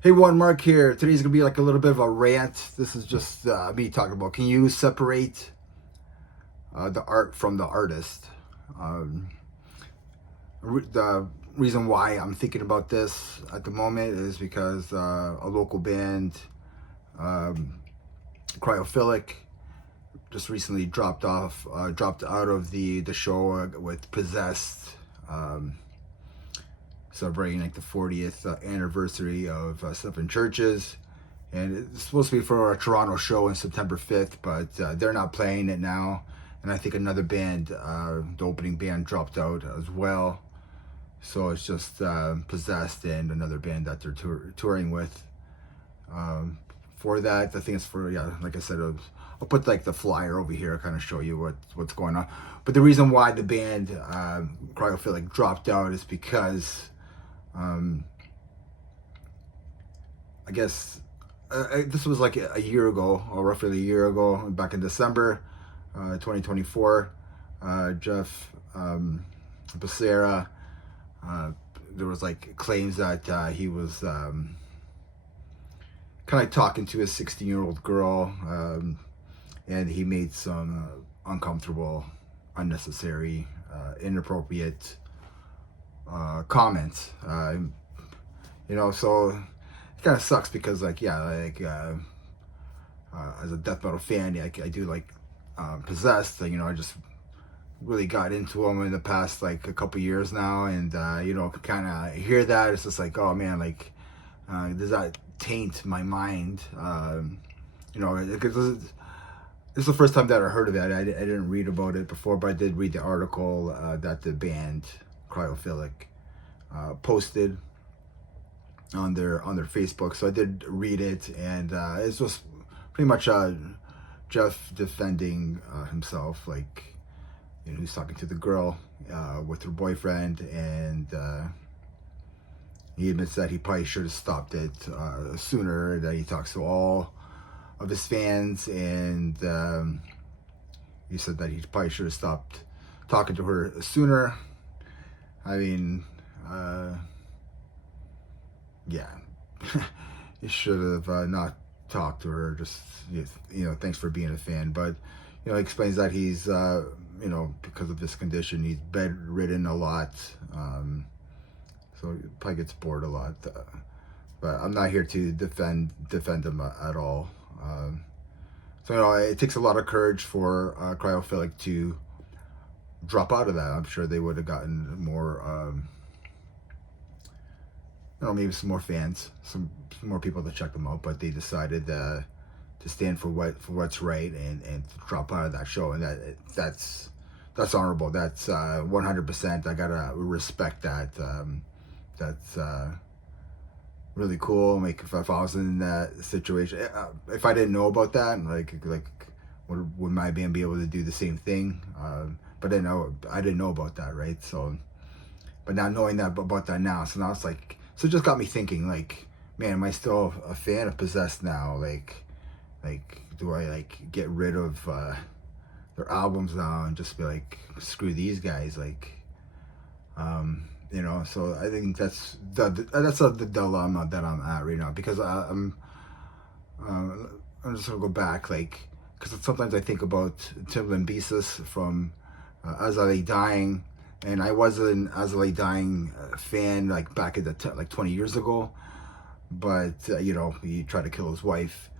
Hey, one Mark here. Today's gonna be like a little bit of a rant. This is just me talking about, can you separate the art from the artist? Um, the reason why I'm thinking about this at the moment is because a local band, um, Cryophilic, just recently dropped out of the show with Possessed. Um, Celebrating like the 40th anniversary of Seven Churches, and it's supposed to be for a Toronto show on September 5th, but they're not playing it now. And I think another band, the opening band, dropped out as well. So it's just Possessed and another band that they're touring with. Um, for that, I think it's for, yeah, like I said, I'll put like the flyer over here, kind of show you what's going on. But the reason why the band Cryophilic dropped out is because um, I guess this was like a year ago, or roughly a year ago, back in December 2024. Jeff Becerra, there was like claims that he was kind of talking to a 16-year-old girl, and he made some uncomfortable, unnecessary, inappropriate comments. So it kind of sucks because, like, yeah, like as a death metal fan, yeah, I do like Possessed. I just really got into them in the past like a couple years now, and kind of hear that, it's just like, oh man, like does that taint my mind? Because this is the first time that I heard of it. I didn't read about it before, but I did read the article that the band Cryophilic posted on their Facebook. So I did read it, and it's just pretty much Jeff defending himself, like, he's talking to the girl with her boyfriend, and he admits that he probably should have stopped it sooner. That he talks to all of his fans, and he said that he probably should have stopped talking to her sooner. I mean, yeah, he should have not talked to her. Just, thanks for being a fan. But he explains that he's because of this condition, he's bedridden a lot. So he probably gets bored a lot. But I'm not here to defend him at all. So it takes a lot of courage for Cryophilic to drop out of that. I'm sure they would have gotten more, maybe some more fans, some more people to check them out. But they decided to stand for what's right, and drop out of that show, and that's honorable. That's 100%. I gotta respect that. That's really cool. Like, if I was in that situation, if I didn't know about that, like would my band be able to do the same thing? But I didn't know about that, right? So, but now knowing that about that now, so now it's like, so it just got me thinking, like, man, am I still a fan of Possessed now? Like, do I like get rid of their albums now and just be like, screw these guys? Like, so I think that's the dilemma that I'm at right now, because I'm just gonna go back, like, because sometimes I think about Timbaland Beasis from As I Lay Dying, and I was an As I Lay Dying fan like back in like 20 years ago, but he tried to kill his wife.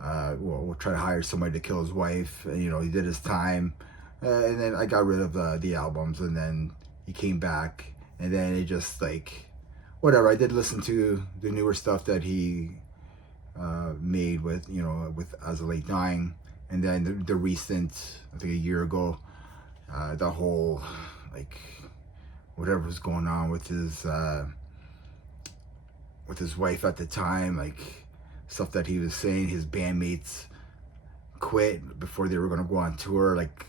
We'll try to hire somebody to kill his wife, and he did his time, and then I got rid of the albums, and then he came back, and then it just, like, whatever. I did listen to the newer stuff that he made with As I Lay Dying, and then the recent, I think a year ago, the whole, like, whatever was going on with his wife at the time, like, stuff that he was saying, his bandmates quit before they were going to go on tour, like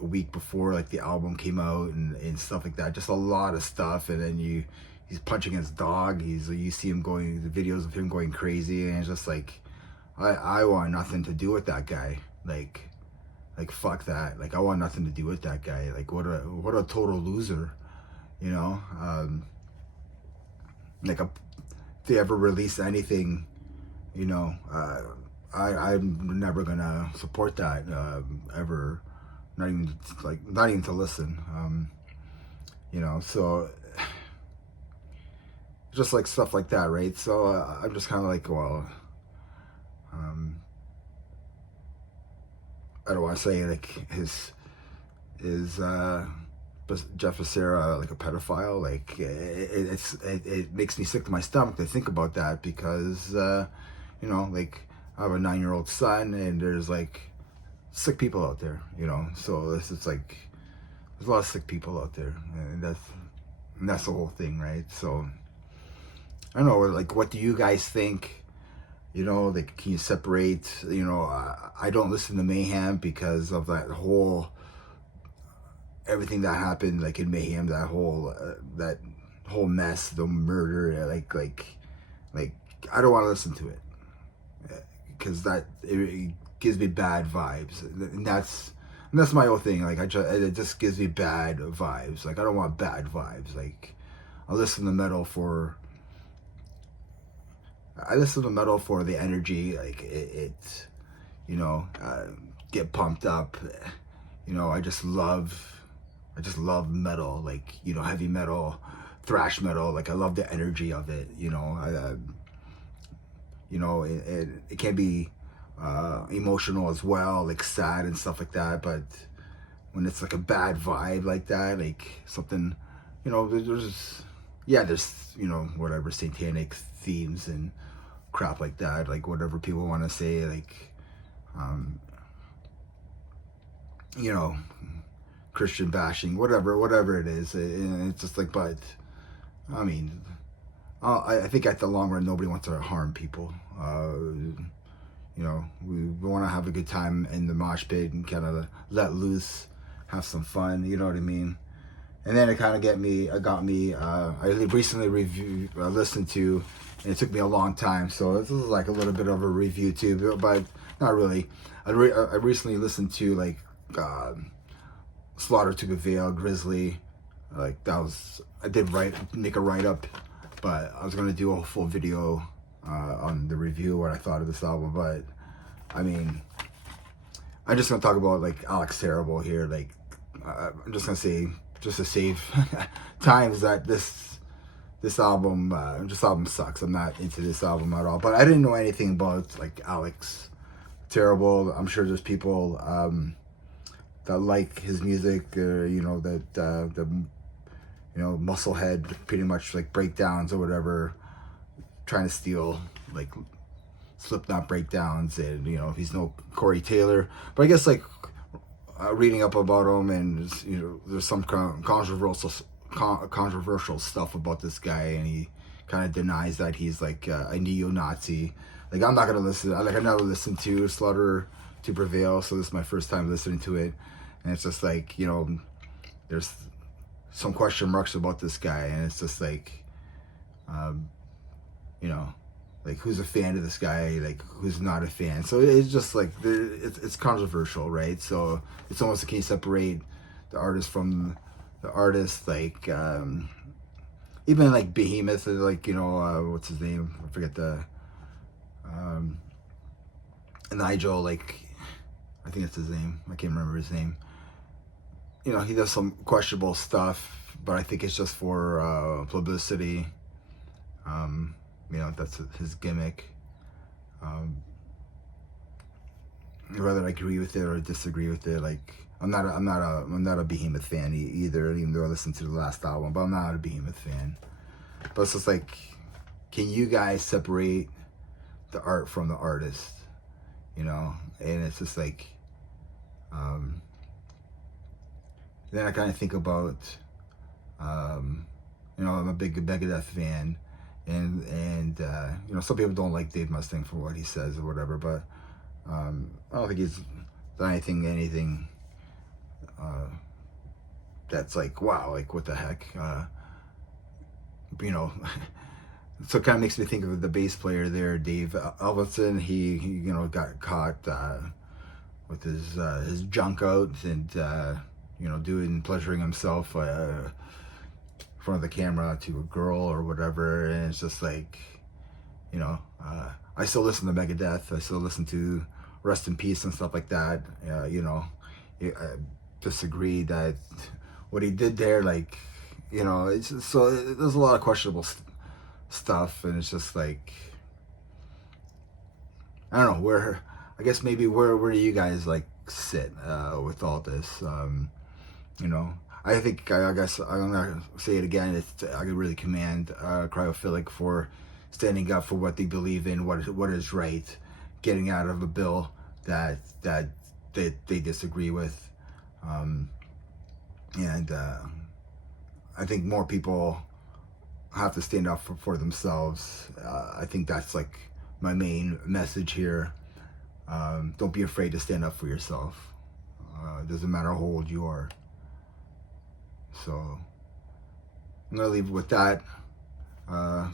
a week before, like, the album came out, and stuff like that. Just a lot of stuff. And then he's punching his dog. You see him going, the videos of him going crazy, and it's just like, I want nothing to do with that guy. Like fuck that. Like, I want nothing to do with that guy. Like, what a total loser, like a they ever release anything, you know, I'm never gonna support that ever. Not even to listen. You know, so just like stuff like that, right? So I'm just kind of like, well, I don't want to say like is Jeff Becerra like a pedophile? Like it makes me sick to my stomach to think about that, because you know, like I have a 9-year-old son, and there's like sick people out there, you know. So it's like there's a lot of sick people out there, and that's the whole thing, right? So I don't know, like, what do you guys think? You know, like, can you separate? You know, I don't listen to Mayhem because of that whole everything that happened, like in Mayhem, that whole mess, the murder, like I don't want to listen to it, because it gives me bad vibes, and that's my whole thing. Like it just gives me bad vibes. Like I don't want bad vibes. Like I listen to metal for the energy. Like it you know, get pumped up. You know, I just love metal. Like, you know, heavy metal, thrash metal. Like I love the energy of it. You know, you know, it can be emotional as well, like sad and stuff like that. But when it's like a bad vibe like that, like something, you know, there's you know, whatever satanic themes and crap like that, like whatever people want to say, like you know, Christian bashing, whatever it is. It's just like, but I mean, I think at the long run, nobody wants to harm people. You know, we want to have a good time in the mosh pit and kind of let loose, have some fun. You know what I mean? And then it kind of got me. I recently listened to, and it took me a long time. So this is like a little bit of a review too, but not really. I recently listened to like Slaughter to Prevail, Grizzly. Like that was, I did make a write up, but I was gonna do a full video on the review, what I thought of this album. But I mean, I'm just gonna talk about like Alex Terrible here. Like I'm just gonna say, just to save times, that this album sucks. I'm not into this album at all. But I didn't know anything about like Alex Terrible. I'm sure there's people that like his music, you know, that the you know, Musclehead, pretty much like breakdowns or whatever, trying to steal like Slipknot breakdowns, and you know, he's no Corey Taylor. But I guess like reading up about him, and you know, there's some controversial stuff about this guy, and he kind of denies that he's like a neo-Nazi. Like I'm not gonna listen. Like I never listened to Slaughter to Prevail, so this is my first time listening to it, and it's just like, you know, there's some question marks about this guy, and it's just like, you know, like who's a fan of this guy, like who's not a fan. So it's just like it's controversial, right? So it's almost like, can you separate the artist from the artist? Like even like Behemoth, like, you know, what's his name? I forget the Nigel, like I think that's his name. I can't remember his name. You know, he does some questionable stuff, but I think it's just for publicity. You know, that's his gimmick. Whether I agree with it or disagree with it, like I'm not a Behemoth fan either, even though I listened to the last album. But I'm not a Behemoth fan. But it's just like, can you guys separate the art from the artist? You know, and it's just like, then I kind of think about, you know, I'm a big Megadeth fan, and you know, some people don't like Dave Mustaine for what he says or whatever, but I don't think he's done anything that's like, wow, like what the heck, you know. So it kind of makes me think of the bass player there, Dave Elvinson. He you know, got caught with his junk out, and you know, pleasuring himself in front of the camera to a girl or whatever, and it's just like, you know, I still listen to Megadeth. I still listen to Rest in Peace and stuff like that. You know, I disagree that what he did there, like, you know, it's just, so there's a lot of questionable stuff, and it's just like, I don't know where. I guess maybe where do you guys like sit with all this? You know, I think I guess I'm gonna say it again. I really commend Cryophilic for standing up for what they believe in, what is right, getting out of a bill that they disagree with, and I think more people have to stand up for themselves. I think that's like my main message here. Don't be afraid to stand up for yourself. It doesn't matter how old you are. So I'm gonna leave it with that.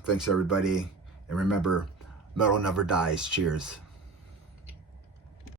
Thanks everybody, and remember, metal never dies. Cheers.